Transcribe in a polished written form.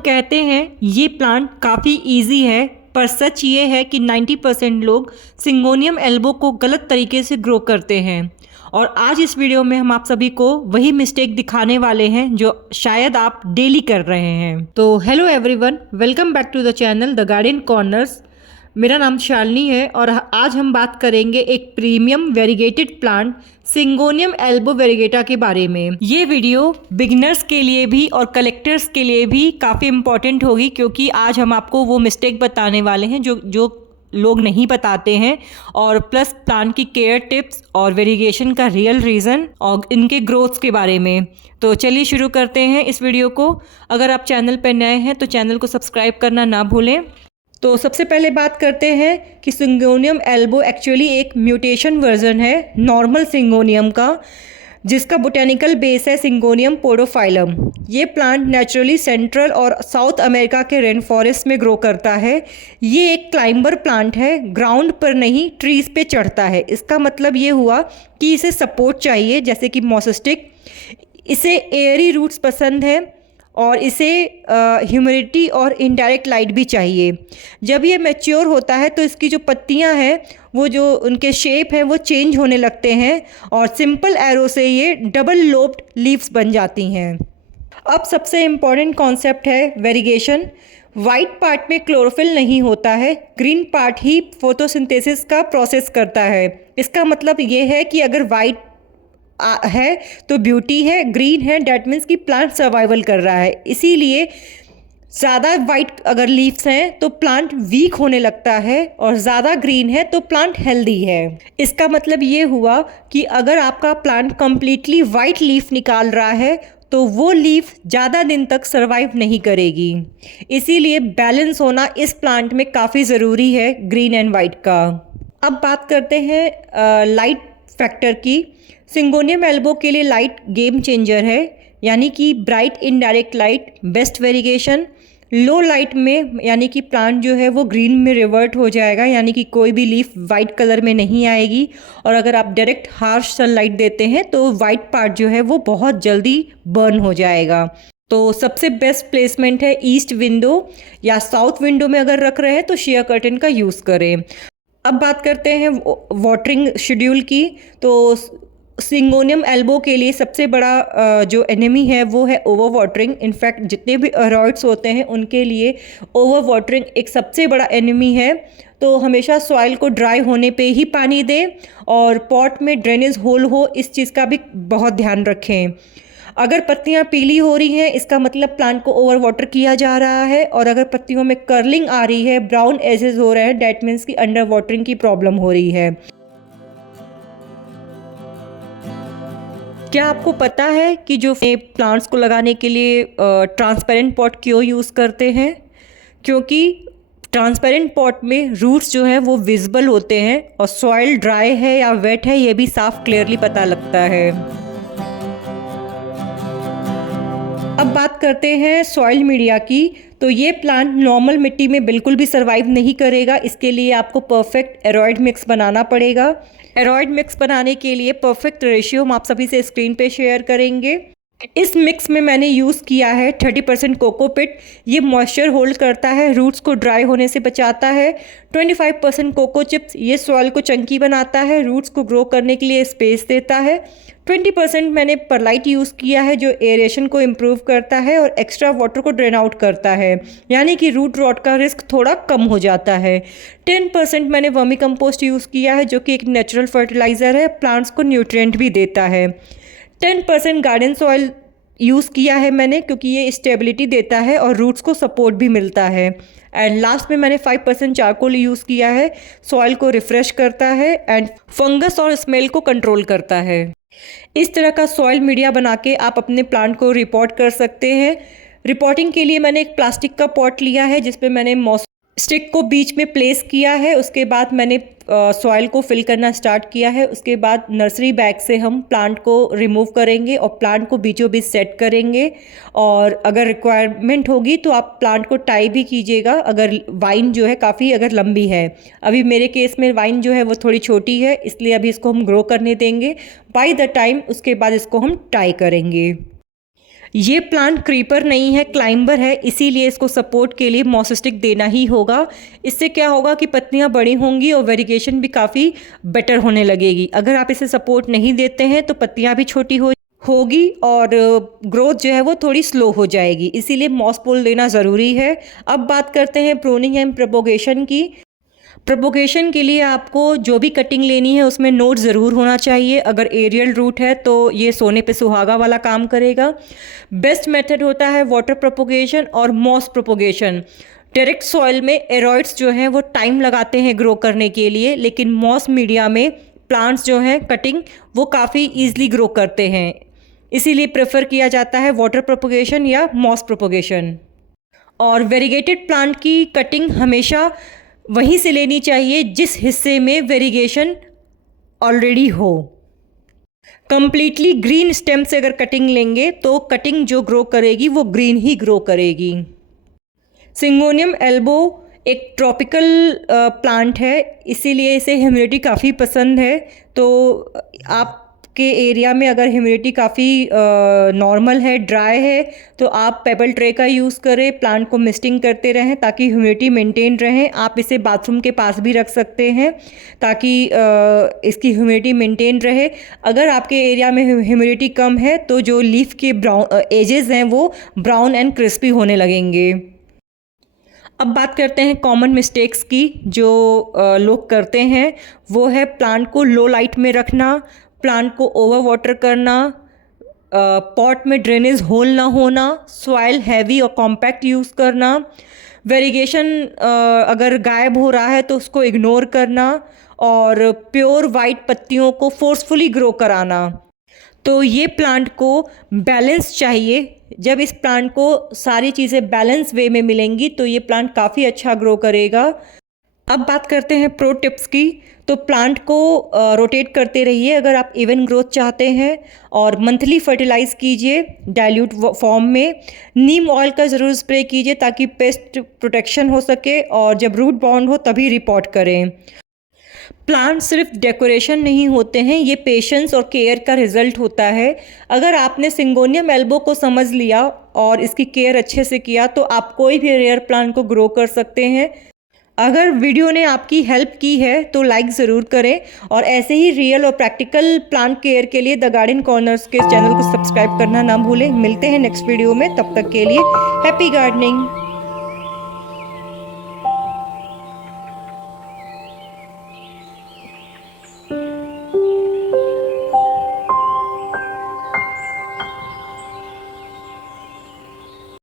लोग कहते हैं ये प्लांट काफ़ी इजी है, पर सच ये है कि 90% लोग सिंगोनियम एल्बो को गलत तरीके से ग्रो करते हैं। और आज इस वीडियो में हम आप सभी को वही मिस्टेक दिखाने वाले हैं जो शायद आप डेली कर रहे हैं। तो hello everyone, welcome back to the channel the garden corners. मेरा नाम शालिनी है और आज हम बात करेंगे एक premium variegated plant syngonium albo variegata के बारे में। ये वीडियो बिगिनर्स के लिए भी और कलेक्टर्स के लिए भी काफ़ी इम्पॉर्टेंट होगी, क्योंकि आज हम आपको वो मिस्टेक बताने वाले हैं जो लोग नहीं बताते हैं, और प्लस प्लांट की केयर टिप्स और वेरीगेशन का रियल रीज़न और इनके ग्रोथ्स के बारे में। तो चलिए शुरू करते हैं इस वीडियो को। अगर आप चैनल पर नए हैं तो चैनल को सब्सक्राइब करना ना भूलें। तो सबसे पहले बात करते हैं कि सिंगोनियम एल्बो एक्चुअली एक म्यूटेशन वर्जन है नॉर्मल सिंगोनियम का, जिसका बोटेनिकल बेस है सिंगोनियम पोडोफाइलम। ये प्लांट नेचुरली सेंट्रल और साउथ अमेरिका के रेन फॉरेस्ट में ग्रो करता है। ये एक क्लाइंबर प्लांट है, ग्राउंड पर नहीं ट्रीज पे चढ़ता है। इसका मतलब ये हुआ कि इसे सपोर्ट चाहिए, जैसे कि मॉसिस्टिक। इसे एयरी रूट्स पसंद है और इसे ह्यूमिडिटी और इनडायरेक्ट लाइट भी चाहिए। जब ये मैच्योर होता है तो इसकी जो पत्तियां हैं वो जो उनके शेप हैं वो चेंज होने लगते हैं और सिंपल एरो से ये डबल लोब्ड लीव्स बन जाती हैं। अब सबसे इम्पॉर्टेंट कॉन्सेप्ट है वेरीगेशन। वाइट पार्ट में क्लोरोफिल नहीं होता है, ग्रीन पार्ट ही फोटोसिंथेसिस का प्रोसेस करता है। इसका मतलब ये है कि अगर वाइट है तो ब्यूटी है, ग्रीन है डैट मीन्स कि प्लांट सर्वाइवल कर रहा है। इसीलिए ज़्यादा वाइट अगर लीव्स हैं तो प्लांट वीक होने लगता है और ज़्यादा ग्रीन है तो प्लांट हेल्दी है। इसका मतलब ये हुआ कि अगर आपका प्लांट कम्प्लीटली वाइट लीफ निकाल रहा है तो वो लीफ ज़्यादा दिन तक सर्वाइव नहीं करेगी। इसीलिए बैलेंस होना इस प्लांट में काफ़ी ज़रूरी है ग्रीन एंड वाइट का। अब बात करते हैं लाइट फैक्टर की। सिंगोनियम एल्बो के लिए लाइट गेम चेंजर है, यानी कि bright indirect light best variegation. Low light में यानी कि प्लांट जो है वो ग्रीन में रिवर्ट हो जाएगा, यानी कि कोई भी लीफ वाइट कलर में नहीं आएगी। और अगर आप डायरेक्ट हार्श सनलाइट देते हैं तो वाइट पार्ट जो है वो बहुत जल्दी बर्न हो जाएगा। तो सबसे बेस्ट प्लेसमेंट है ईस्ट विंडो या साउथ विंडो में अगर रख रहे हैं तो शेयर कर्टन का यूज़ करें। अब बात करते हैं वाटरिंग शेड्यूल की। तो सिंगोनियम एल्बो के लिए सबसे बड़ा जो एनिमी है वो है ओवर वाटरिंग। इनफैक्ट जितने भी एरॉइड्स होते हैं उनके लिए ओवर वाटरिंग एक सबसे बड़ा एनिमी है। तो हमेशा सॉइल को ड्राई होने पे ही पानी दें और पॉट में ड्रेनेज होल हो, इस चीज़ का भी बहुत ध्यान रखें। अगर पत्तियां पीली हो रही हैं इसका मतलब प्लांट को ओवर वाटर किया जा रहा है, और अगर पत्तियों में कर्लिंग आ रही है, ब्राउन एजेस हो रहे हैं, डैट मीन्स की अंडर वाटरिंग की प्रॉब्लम हो रही है। क्या आपको पता है कि जो प्लांट्स को लगाने के लिए ट्रांसपेरेंट पॉट क्यों यूज़ करते हैं? क्योंकि ट्रांसपेरेंट पॉट में रूट्स जो हैं वो विजिबल होते हैं और सॉइल ड्राई है या वेट है ये भी साफ क्लियरली पता लगता है। अब बात करते हैं सॉइल मीडिया की। तो ये प्लांट नॉर्मल मिट्टी में बिल्कुल भी सर्वाइव नहीं करेगा। इसके लिए आपको परफेक्ट एरॉइड मिक्स बनाना पड़ेगा। एरॉइड मिक्स बनाने के लिए परफेक्ट रेशियो हम आप सभी से स्क्रीन पे शेयर करेंगे। इस मिक्स में मैंने यूज़ किया है 30% कोकोपिट। ये मॉइस्चर होल्ड करता है, रूट्स को ड्राई होने से बचाता है। 25% कोको चिप्स, ये सॉइल को चंकी बनाता है, रूट्स को ग्रो करने के लिए स्पेस देता है। 20% मैंने परलाइट यूज़ किया है जो एरेशन को इम्प्रूव करता है और एक्स्ट्रा वाटर को ड्रेन आउट करता है, यानी कि रूट रॉट का रिस्क थोड़ा कम हो जाता है। 10% मैंने वर्मी कंपोस्ट यूज़ किया है जो कि एक नेचुरल फर्टिलाइज़र है, प्लांट्स को न्यूट्रिएंट भी देता है। 10% गार्डन सॉइल यूज़ किया है मैंने, क्योंकि ये स्टेबिलिटी देता है और रूट्स को सपोर्ट भी मिलता है। एंड लास्ट में मैंने 5% चारकोल यूज़ किया है, सॉइल को रिफ्रेश करता है एंड फंगस और स्मेल को कंट्रोल करता है। इस तरह का सॉइल मीडिया बना के आप अपने प्लांट को रिपोर्ट कर सकते हैं। रिपोर्टिंग के लिए मैंने एक प्लास्टिक का पॉट लिया है जिसपे मैंने स्टिक को बीच में प्लेस किया है। उसके बाद मैंने सॉइल को फिल करना स्टार्ट किया है। उसके बाद नर्सरी बैग से हम प्लांट को रिमूव करेंगे और प्लांट को बीचों बीच सेट करेंगे। और अगर रिक्वायरमेंट होगी तो आप प्लांट को टाई भी कीजिएगा, अगर वाइन जो है काफ़ी अगर लंबी है। अभी मेरे केस में वाइन जो है वो थोड़ी छोटी है, इसलिए अभी इसको हम ग्रो करने देंगे। बाय द टाइम उसके बाद इसको हम टाई करेंगे। ये प्लांट क्रीपर नहीं है, क्लाइंबर है, इसीलिए इसको सपोर्ट के लिए मॉस-स्टिक देना ही होगा। इससे क्या होगा कि पत्तियां बड़ी होंगी और वेरिगेशन भी काफ़ी बेटर होने लगेगी। अगर आप इसे सपोर्ट नहीं देते हैं तो पत्तियां भी छोटी होगी और ग्रोथ जो है वो थोड़ी स्लो हो जाएगी, इसीलिए मॉस पोल देना ज़रूरी है। अब बात करते हैं प्रूनिंग एंड प्रोपोगेशन की। प्रोपोगेशन के लिए आपको जो भी कटिंग लेनी है उसमें नोट ज़रूर होना चाहिए। अगर एरियल रूट है तो ये सोने पे सुहागा वाला काम करेगा। बेस्ट मेथड होता है वाटर प्रोपोगेशन और मॉस प्रोपोगेशन। डायरेक्ट सॉइल में एरॉइड्स जो हैं वो टाइम लगाते हैं ग्रो करने के लिए, लेकिन मॉस मीडिया में प्लांट्स जो हैं कटिंग वो काफ़ी ईजिली ग्रो करते हैं, इसीलिए प्रेफर किया जाता है वाटर प्रोपोगेशन या मॉस प्रोपोगेशन। और वेरीगेटेड प्लांट की कटिंग हमेशा वहीं से लेनी चाहिए जिस हिस्से में वेरिगेशन ऑलरेडी हो। कंप्लीटली ग्रीन स्टेम से अगर कटिंग लेंगे तो कटिंग जो ग्रो करेगी वो ग्रीन ही ग्रो करेगी। सिंगोनियम एल्बो एक ट्रॉपिकल प्लांट है, इसीलिए इसे ह्यूमिडिटी काफ़ी पसंद है। तो आपके एरिया में अगर ह्यूमिडिटी काफ़ी नॉर्मल है, ड्राई है, तो आप पेबल ट्रे का यूज़ करें, प्लांट को मिस्टिंग करते रहें ताकि ह्यूमिडिटी मेंटेन रहे। आप इसे बाथरूम के पास भी रख सकते हैं ताकि इसकी ह्यूमिडिटी मेंटेन रहे। अगर आपके एरिया में ह्यूमिडिटी कम है तो जो लीफ के ब्राउन एजेस हैं वो ब्राउन एंड क्रिस्पी होने लगेंगे। अब बात करते हैं कॉमन मिस्टेक्स की जो लोग करते हैं। वो है प्लांट को लो लाइट में रखना, प्लांट को ओवर वाटर करना, पॉट में ड्रेनेज होल ना होना, सॉइल हैवी और कॉम्पैक्ट यूज़ करना, वेरिगेशन अगर गायब हो रहा है तो उसको इग्नोर करना, और प्योर वाइट पत्तियों को फोर्सफुली ग्रो कराना। तो ये प्लांट को बैलेंस चाहिए। जब इस प्लांट को सारी चीज़ें बैलेंस वे में मिलेंगी तो ये प्लांट काफ़ी अच्छा ग्रो करेगा। अब बात करते हैं प्रो टिप्स की। तो प्लांट को रोटेट करते रहिए अगर आप इवन ग्रोथ चाहते हैं, और मंथली फर्टिलाइज कीजिए डाइल्यूट फॉर्म में। नीम ऑयल का ज़रूर स्प्रे कीजिए ताकि पेस्ट प्रोटेक्शन हो सके, और जब रूट बाउंड हो तभी रिपोर्ट करें। प्लांट सिर्फ डेकोरेशन नहीं होते हैं, ये पेशेंस और केयर का रिजल्ट होता है। अगर आपने सिंगोनियम एल्बो को समझ लिया और इसकी केयर अच्छे से किया तो आप कोई भी रेयर प्लांट को ग्रो कर सकते हैं। अगर वीडियो ने आपकी हेल्प की है तो लाइक ज़रूर करें, और ऐसे ही रियल और प्रैक्टिकल प्लांट केयर के लिए द गार्डन कॉर्नर्स के चैनल को सब्सक्राइब करना ना भूलें। मिलते हैं नेक्स्ट वीडियो में, तब तक के लिए हैप्पी गार्डनिंग।